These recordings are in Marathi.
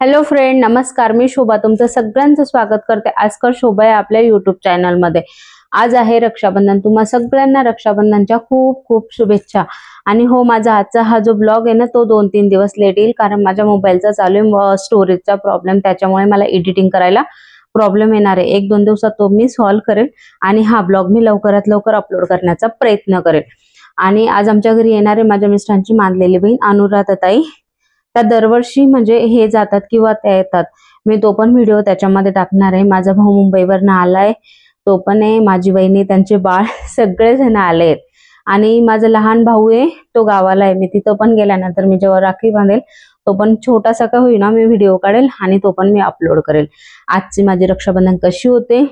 हॅलो फ्रेंड, नमस्कार. मी शोभा तुमचं सगळ्यांचं स्वागत करते आजकाल शोभा आहे आपल्या युट्यूब चॅनलमध्ये. आज आहे रक्षाबंधन. तुम्हा सगळ्यांना रक्षाबंधनच्या खूप खूप शुभेच्छा. आणि हो, माझा आजचा हा जो ब्लॉग आहे ना तो 2-3 दिवस लेट येईल, कारण माझ्या मोबाईलचा चालू आहे स्टोरेजचा प्रॉब्लेम. त्याच्यामुळे मला एडिटिंग करायला प्रॉब्लेम येणार आहे. 1-2 दिवसात तो मी सॉल्व्ह करेल आणि हा ब्लॉग मी लवकरात लवकर अपलोड करण्याचा प्रयत्न करेल. आणि आज आमच्या घरी येणारे माझ्या मिस्टरांची मानलेली बहीण अनुराधाताई. त्या दरवर्षी म्हणजे हे जातात किंवा त्या येतात. मी तो पण व्हिडिओ त्याच्यामध्ये टाकणार आहे. माझा भाऊ मुंबईवरनं आलाय, तो पण आहे. माझी बहिणी, त्यांचे बाळ सगळेजण आले आहेत. आणि माझा लहान भाऊ आहे तो गावाला आहे. मी तिथं पण गेल्यानंतर मी जेव्हा राखी बांधेल तो पण छोटासा का होईना मी व्हिडिओ काढेल आणि तो पण मी अपलोड करेल. आजची माझी रक्षाबंधन कशी होते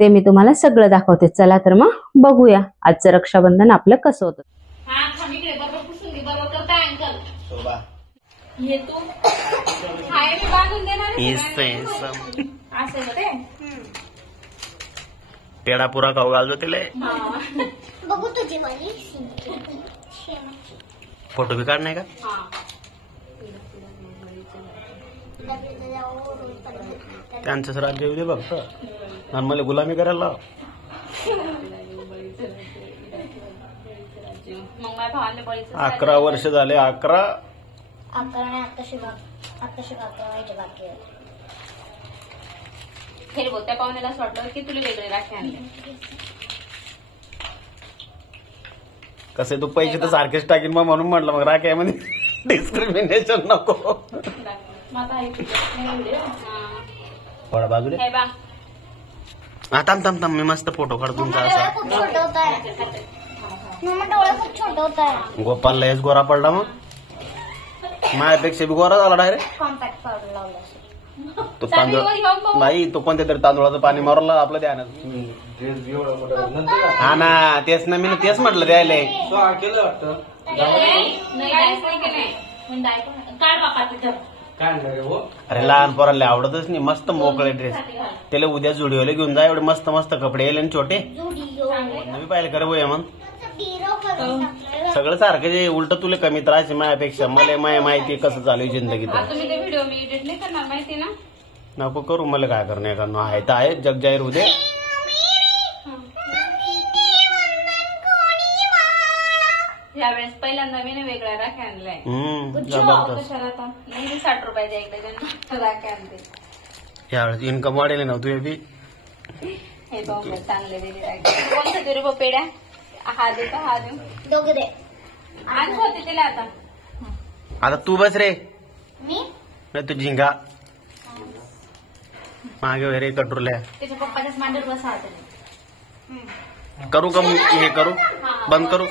ते मी तुम्हाला सगळं दाखवते. चला तर मग बघूया आजचं रक्षाबंधन आपलं कसं होतं. ये तू हाय मी बांधून देणार पेडा पुरा खाऊ घालतो तिला. बघू तुझी वाली फोटो बी काढ नाही का? त्यांचंच राज्य येऊ दे फक्त, आणि मला गुलामी करायला लाव. मग माझ्या भावाने बळीचं 11 वर्ष झाले. 11 आताशी बाकी हे बोल. त्या पाहुण्याला असं वाटलं की तुला वेगळे राखी आणले. कसे तू पैसे तर सारखेच टाकीन मग, म्हणून म्हटलं मग राख्यामध्ये डिस्क्रिमिनेशन नको. थोडा बाजूला थांब थांब थांब, मी मस्त फोटो काढ तुमचा. असा गोपाल लयच गोरा पडला मग, माझ्यापेक्षा बी गोरा झाला डायरेक्ट. कॉम्पॅक्ट पावडर लावला तो तांदूळ नाही, तो कोणत्या तरी तांदूळाचं पाणी मारला आपलं ध्यानात. हा ना, तेच ना, मी तेच म्हटलं द्यायला. अरे लहान पोरांना आवडतच नाही. मस्त मोकळे ड्रेस त्याला उद्या जुडिओला घेऊन जा. एवढे मस्त मस्त कपडे येले छोटे नवी पाहिजे करे बोया. मग सगळं सारखं जे उलट तुला कमी त्रास आहे माझ्यापेक्षा. मला माहिती कसं चालू आहे जिंदगीत. व्हिडिओ मी एडिट नाही करणार माहिती ना. नको करू, मला काय करणे का आहे तर आहे. जग जाहीर उद्या. यावेळेस पहिल्यांदा मी वेगळ्या राख्या आणलाय. जबरदस्त. 60 रुपयाच्या एकदा राख्या आणते. यावेळेस इन्कम वाढेल ना तुझे बी. हे बघ चांगले कोणतं तरी पेड्या. हा देतो, हा देऊ दोघे दे. आणखी होते तिला आता. आता तू बस रे. मी नाही तू झिंगा मागे वगैरे कटोरल्या. त्याच्या पप्पाच्याच मांडीवर बसा. करू का हे करू, बंद करू.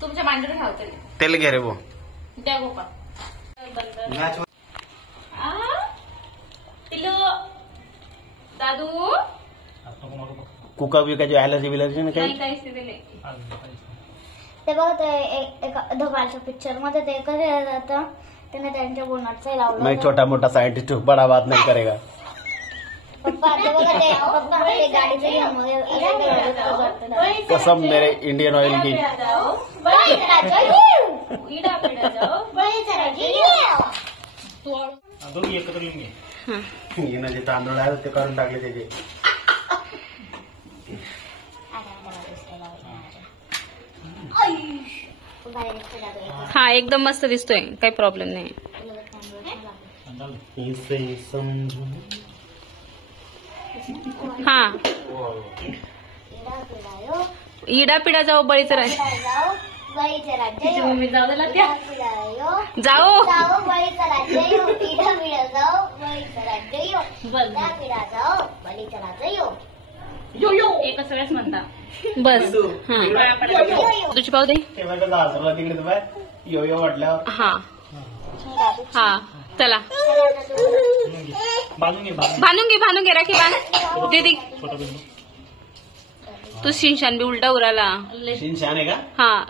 तुमच्या मांडीवर ठेवते तेल घे रे. वो त्या गोपा दादू कुका बिकाची ऍलर्जी बिलर्जी नाही काही. ते बघ, ते धबालच्या पिक्चर मध्ये ते कसं जातं, त्याने त्यांच्या बोनाचं लावलं. मैं छोटा मोठा साइंटिस्ट बड़ा बात नहीं करेगा. पप्पा ते बघा, ते गाडीचं घेऊन कसम मेरे इंडियन ऑयल की. एकत्र येऊन जे तांदूळ आहे ते काढून टाकले त्याचे. हा एकदम मस्त दिसतोय, काही प्रॉब्लेम नाही. हा इडा पिडा जाऊ बळीचं राज्य जाऊ. एकच वेळेस म्हणता बस. तुझी पाहू दे. यो यो म्हटल्यावर हा हा चला बांधून घे राखी बांध दीदी. तू शिनशान बी उलटा उराला. शिनशान आहे का? हा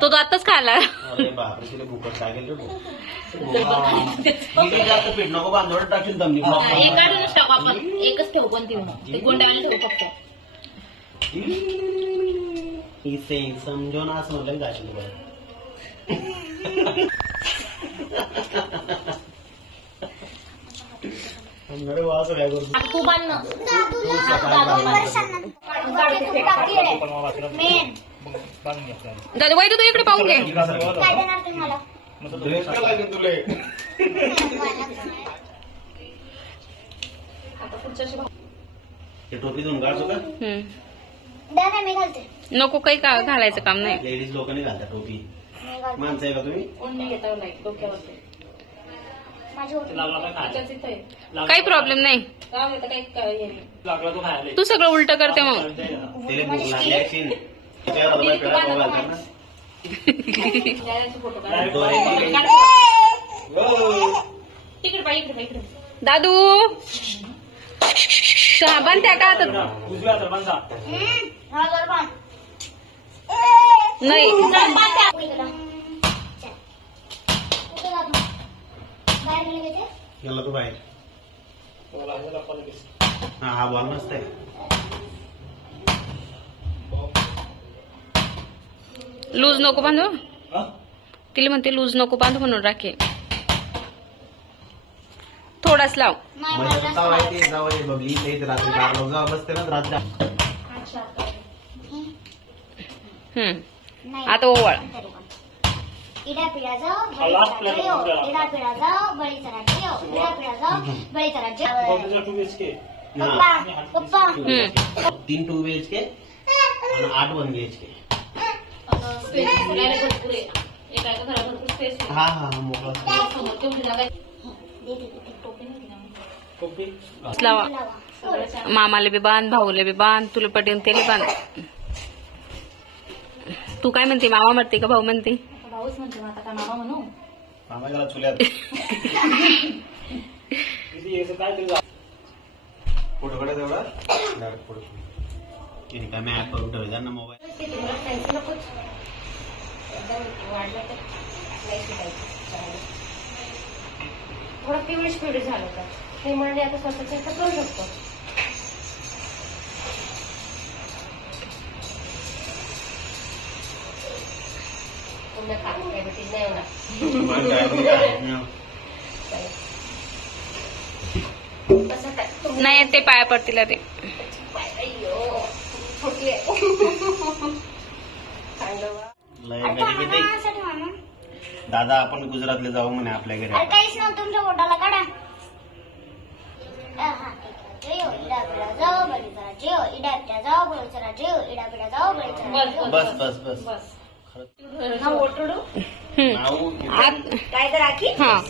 तो आताच खायला. अरे बापरे, तिला भूकच लागेल रे. जास्त पीठ नको, बांधवड टाकून दमली. काढूनच टाकू आपण. एकच ठेवू कोणती गोंडाला ठेवू फक्त. इसे समझो ना असं म्हटलं जाशील बरं. अरे वा, असं काय करतो तू बांध ना. मेन दादा वैदू तू इकडे पाहून घे. काय देणार तुम्हाला? ड्रेस का लागेल तुले? आता पुढच्या ते टोपी धुवून काढतो का? दादा मी घालते. नको काही घालायचं काम नाही. लेडीज लोकांनी घालतात टोपी. मी घालते. माणसं आहे का तुम्ही? ओढणी घेता नाही डोक्यावरती. माझी ओटी. काही प्रॉब्लेम नाही. तू सगळं उलट करते मग. त्याला भूक लागली असेल. त्याच्यावर आता बाई पेढा खाऊ घालतात ना. इकडे पाय इकडे इकडे. दादू बनत्या का आता? नाही गेला तू बाहेर. हा बॉल नसतंय. लूज नको बांधू. तिला म्हणते लूज नको बांधू म्हणून राखे. थोडाच लाव. म्हणजे जाऊ बबली इथे रात्री 4 लोक जाऊ बसते ना रात्री. आता ओवाळ. इडा पिढा जाओ बळी चरा इडा पिढा जाओ बळी चरा इडा पिढा जाओ बळी चरा. पप्पा 3 2 BHK आणि 8 1 BHK. हा हा मोकळा. लावा. मामाला बी बांध, भाऊला बी बांध, तुला पटेल त्याला बांध. तू काय म्हणते? मामा म्हणते का भाऊ म्हणते? भाऊच म्हणते आता का मामा म्हणू. मामाला चुल्यात फोटो कडे तेवढा डायरेक्ट फोटो काय मी ऍप करून ठेवायचा ना मोबाईल. थोडा पिवळीच पिवळी झालं होतं ते म्हणजे आता स्वतःच्या इथं करू शकतो. नाही ते पाया पडतील ते. दादा आपण गुजरातला जाऊ म्हणे आपल्या घरी. काहीच ना तुमच्या बोटाला काढा. बस बस बस काय तर राखी हा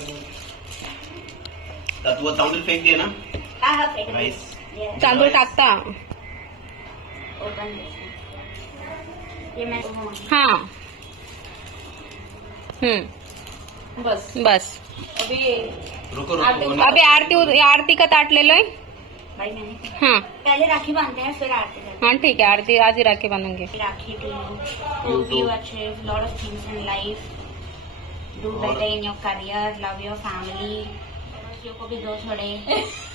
तत्व तांदूळ फेक दे ना. राईस तांदूळ टाकता. हा बस बस. रुको रुको. अभी आरती का ताट ले लो. हाँ पहले राखी बांधते हैं फिर आरती करते हाँ ठीक है. आरती आज ही राखी बांधूंगी. हैं. Rakhi to give achieve lot of things in life, do better in your career, love your family. पड़ोसियों को भी दो थोड़े.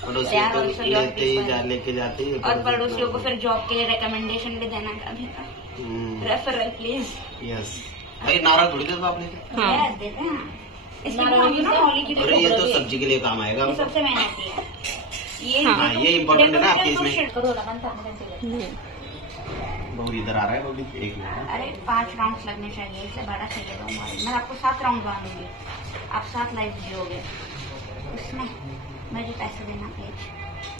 पड़ोसियों को लेते ही लेके जाते ही. और पड़ोसियों को फिर जॉब के लिए रिकमेंडेशन भी देना कभी का. Referral please. यस. भाई नाराज थोड़ी देते आपने. हाँ देते हैं. इसकी होली की अरे ये तो सब्जी के लिए काम आएगा. ये सबसे मेहनती है. ये हाँ ये इम्पोर्टेंट है ना आपके इसमें. बबली इधर आ रहा है. बबली 1 मिनट. अरे 5 राउंड लगने चाहिए. इससे बड़ा चाहिए तो मैं आपको 7 राउंड बांधूंगी. आप 7 लाइफ जियोगे. उसमें मुझे पैसे देना प्लीज.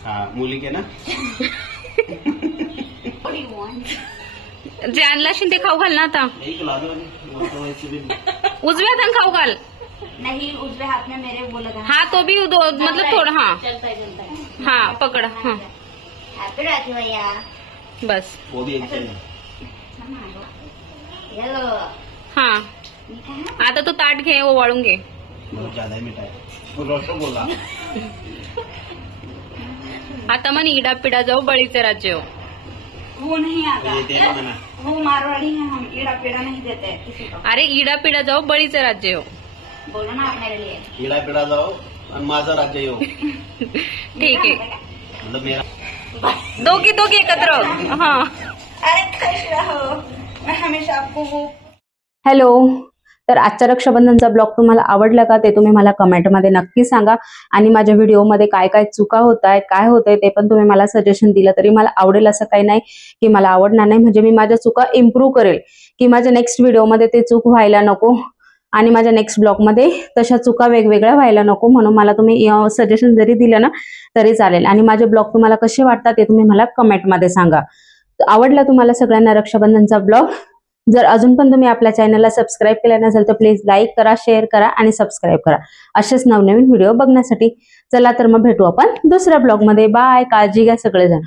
हाँ मुली के ना. What do you want? जे आणला शिंदे खाऊ घाल ना आता. एक ला दो. उजव्या हाताने खाऊ घाल. नहीं उजवे हाथ में मेरे वो लगा. हाँ तो भी मतलब थोड़ा. हाँ चलता है. हाँ पकड़. हाँ हैप्पी राखी भैया. बस. वो भी एक चाहिए. येलो. हाँ मीठा है. आता तू ताट घे ओवाळून घे. बहुत ज्यादा ही मिठाई. तो बोला. आता मन इडा पिडा जाऊ बळीचे राज्य हो. वो नहीं आता. ये देना मैंने. वो मारवाड़ी है. हम ईड़ा पेड़ा नहीं देते किसी को. अरे इडा पिडा जाऊ बळीचे राज्य हो. बोलो ना आप मेरे लिए. पिढा पिढा जाओ आणि माझा राज्य येऊ. ठीक आहे. मतलब मेरा दोघी एकत्र. हाँ अरे खुश रहो. मैं हमेशा आपको वो. हॅलो. तर आजच्या रक्षाबंधनचा ब्लॉग तुम्हाला आवडला का ते तुम्ही मला कमेंटमध्ये नक्की सांगा. आणि माझ्या व्हिडिओमध्ये काय काय चुका होत आहेत, काय होतंय ते पण तुम्ही मला सजेशन दिलं तरी मला आवडेल. असं काही नाही की मला आवडणार नाही, म्हणजे मी माझ्या चुका इम्प्रूव्ह करेल की माझ्या नेक्स्ट व्हिडिओमध्ये ते चूक व्हायला नको आणि माझ्या नेक्स्ट ब्लॉगमध्ये तशा चुका वेगवेगळ्या व्हायला नको. म्हणून मला तुम्ही सजेशन जरी दिलं ना तरी चालेल. आणि माझे ब्लॉग तुम्हाला कसे वाटतात ते तुम्ही मला कमेंटमध्ये सांगा. आवडला तुम्हाला सगळ्यांना रक्षाबंधनचा ब्लॉग? जर अजून पण तुम्ही आपल्या चॅनलला सबस्क्राईब केलं नसेल तर प्लीज लाईक करा, शेअर करा आणि सबस्क्राईब करा असेच नवनवीन व्हिडिओ बघण्यासाठी. चला तर मग भेटू आपण दुसऱ्या ब्लॉगमध्ये. बाय, काळजी घ्या सगळेजण.